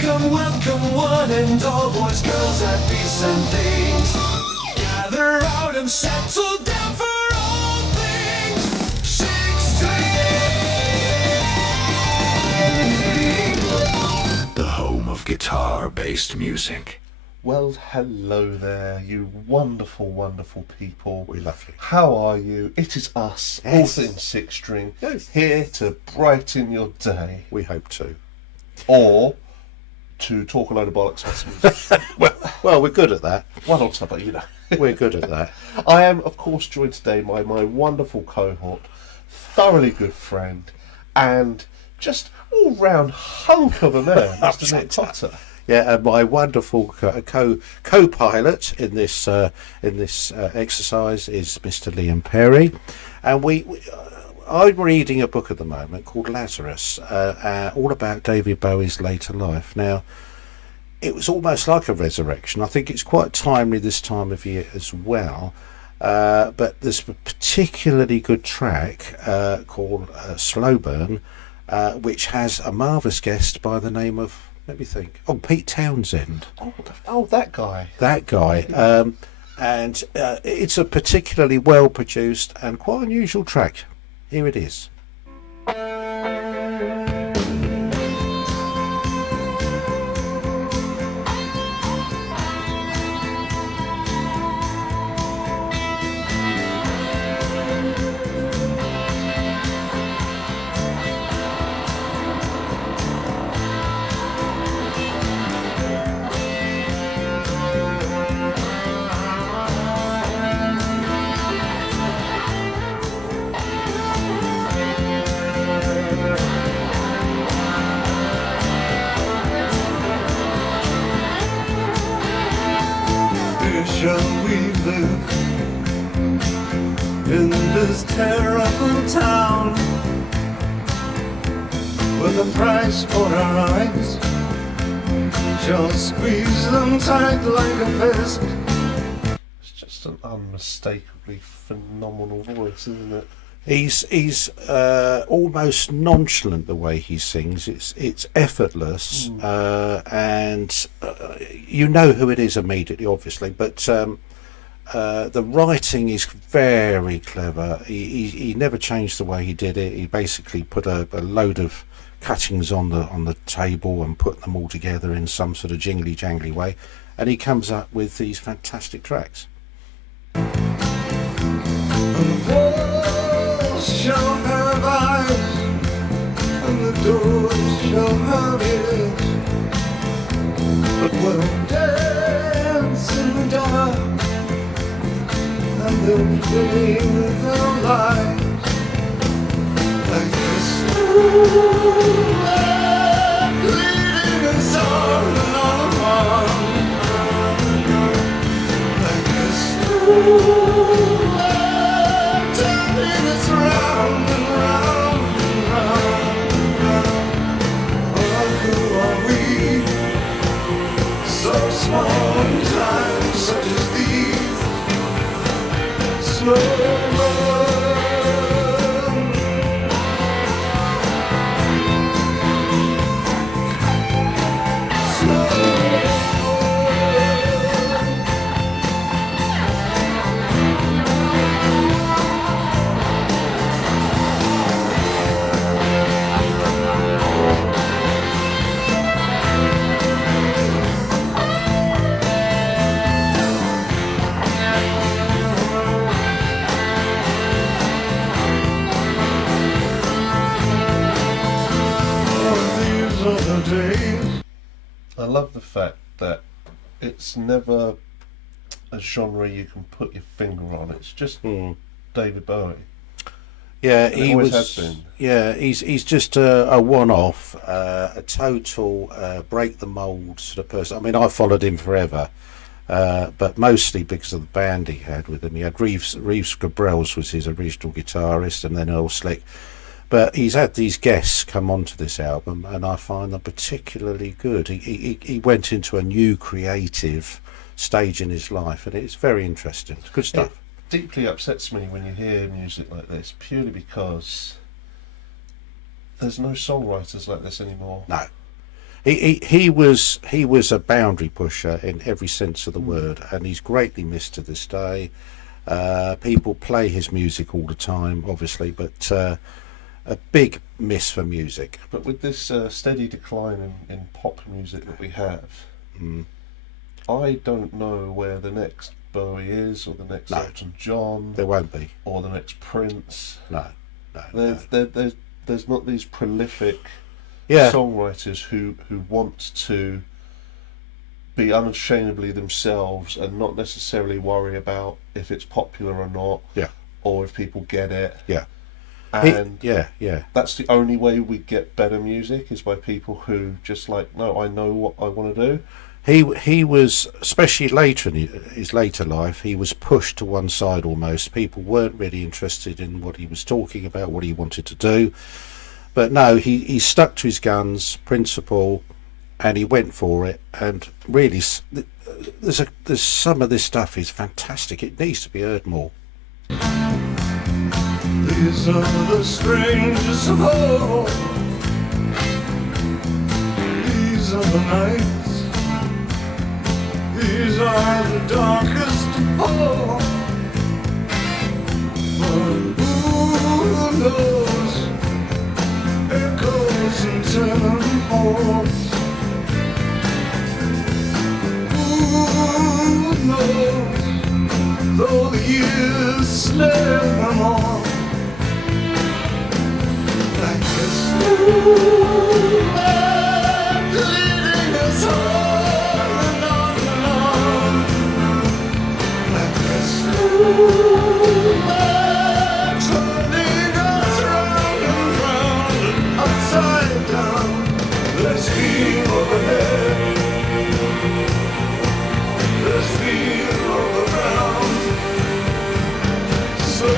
Welcome, welcome, one and all, boys, girls, and beasts and things. Gather out and settle down for all things six string. The home of guitar-based music. Well, hello there, you wonderful, wonderful people. We love you. How are you? It is us, Yes. All Things Six String, here to brighten your day. We hope to. Or to talk a load of bollocks about some music. Well, we're good at that. One or t'other, you know. We're good at that. I am, of course, joined today by my wonderful cohort, thoroughly good friend, and just all-round hunk of a man, Mr. Nick Potter. Yeah, and my wonderful co-pilot in this exercise is Mr. Liam Perry, and I'm reading a book at the moment called Lazarus, all about David Bowie's later life. Now, it was almost like a resurrection. I think it's quite timely this time of year as well. But there's a particularly good track called Slow Burn, which has a marvellous guest by the name of, let me think, Pete Townsend. Oh, that guy. That guy. And it's a particularly well produced and quite unusual track. Here it is. Shall we live in this terrible town where the price for our eyes shall squeeze them tight like a fist? It's just an unmistakably phenomenal voice, isn't it? He's almost nonchalant the way he sings. It's effortless, and you know who it is immediately, obviously. But the writing is very clever. He never changed the way he did it. He basically put a load of cuttings on the table and put them all together in some sort of jingly jangly way, and he comes up with these fantastic tracks. Shall have eyes, and the doors shall have ears, but we'll dance in the dark, and they'll play with our lives like this moonlight leading us on and on, like this moonlight turning us round and round and round. Oh, who are we? So small in times such as these. Slow burn. Slow burn. I love the fact that it's never a genre you can put your finger on. It's just David Bowie. Yeah, And he always was. has been. Yeah, he's just a one-off, a total break the mould sort of person. I mean, I followed him forever, but mostly because of the band he had with him. He had Reeves Gabrels was his original guitarist, and then Earl Slick. But he's had these guests come onto this album, and I find them particularly good. He went into a new creative stage in his life, and it's very interesting. It's good stuff. It deeply upsets me when you hear music like this, purely because there's no songwriters like this anymore. No. He was a boundary pusher in every sense of the word, and he's greatly missed to this day. People play his music all the time, obviously, but a big miss for music. But with this steady decline in pop music that we have, I don't know where the next Bowie is, or the next Elton John, There won't be. or the next Prince. No. There's not these prolific Yeah. songwriters who want to be unashamedly themselves and not necessarily worry about if it's popular or not, Yeah. or if people get it. Yeah. And Yeah. that's the only way we get better music, is by people who just like, no, I know what I want to do. He was, especially later in his later life, he was pushed to one side almost. People weren't really interested in what he was talking about, what he wanted to do. But no, he stuck to his guns, principle, and he went for it. And really, there's some of this stuff is fantastic. It needs to be heard more. These are the strangest of all. These are the nights. These are the darkest of all. But who knows? Echoes and turning halls. Who knows? Though the years slay them all. Like this moonlight leading us on and on and on. Like this moonlight turning us round and round and upside down. There's fear overhead. There's fear all around. So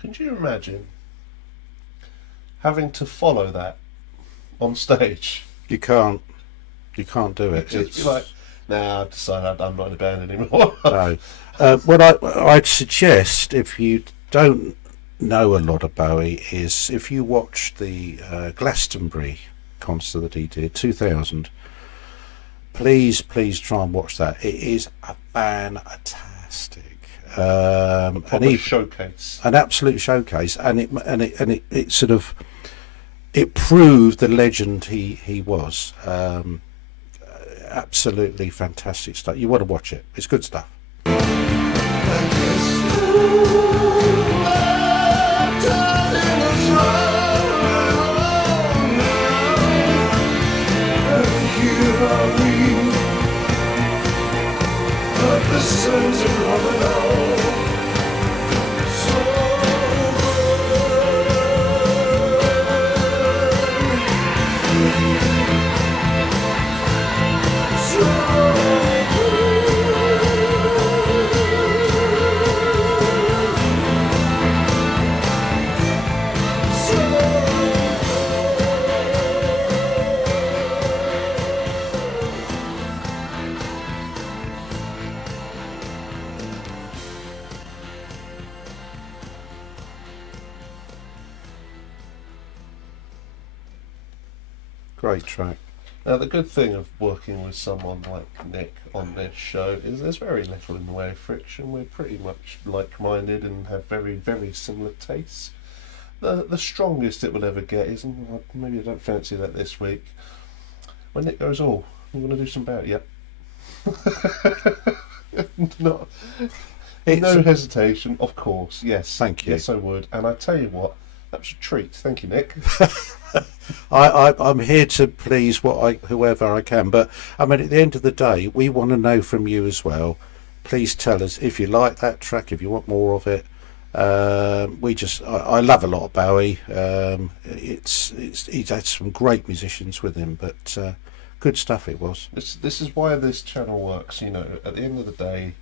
Can you imagine having to follow that on stage? You can't do it. Just be like, nah, I've decided I'm not in a band anymore. No. What I'd suggest, if you don't know a lot of Bowie, is if you watch the Glastonbury concert that he did, 2000, please try and watch that. It is a fantastic, Proper showcase. an absolute showcase, and it sort of, it proved the legend he was. Absolutely fantastic stuff. You want to watch it. It's good stuff. The center of it all. Great track. Now, the good thing of working with someone like Nick on this show is there's very little in the way of friction. We're pretty much like-minded and have very, very similar tastes. The strongest it will ever get is, maybe I don't fancy that this week, when Nick goes, oh, you want to do some about it? Yep. No hesitation, of course, yes. Thank you. Yes, I would. And I tell you what, that was a treat. Thank you, Nick. I'm here to please whoever I can, but I mean, at the end of the day, we want to know from you as well. Please tell us if you like that track, if you want more of it. I love a lot of Bowie. He's had some great musicians with him, but Good stuff it was. This is why this channel works. You know, at the end of the day,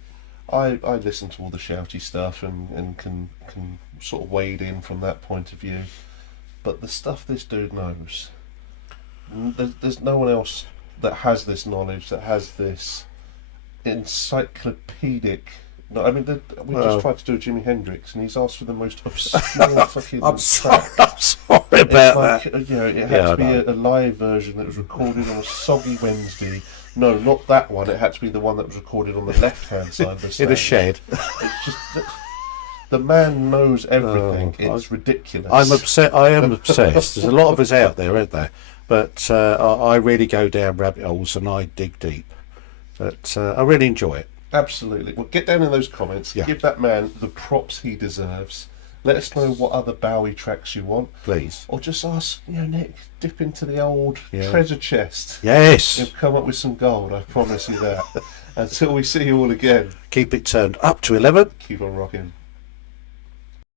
I listen to all the shouty stuff and can sort of wade in from that point of view. But the stuff this dude knows, there's no one else that has this knowledge, that has this encyclopedic. No, I mean, we just tried to do a Jimi Hendrix, and he's asked for the most obscure fucking I'm sorry track. about Like, that. you know, it had to be a live version that was recorded on a soggy Wednesday. No, not that one. It had to be the one that was recorded on the left-hand side of the stage. In a shed. It's just the man knows everything. It's ridiculous. I'm upset. I am obsessed. There's a lot of us out there, aren't there? But I really go down rabbit holes and I dig deep. But I really enjoy it. Absolutely. Well, get down in those comments. Yeah. Give that man the props he deserves. Let us know what other Bowie tracks you want. Please. Or just ask, Nick, dip into the old Yeah. treasure chest. Yes. You'll come up with some gold, I promise you that. Until we see you all again, Keep it turned up to 11. keep on rocking.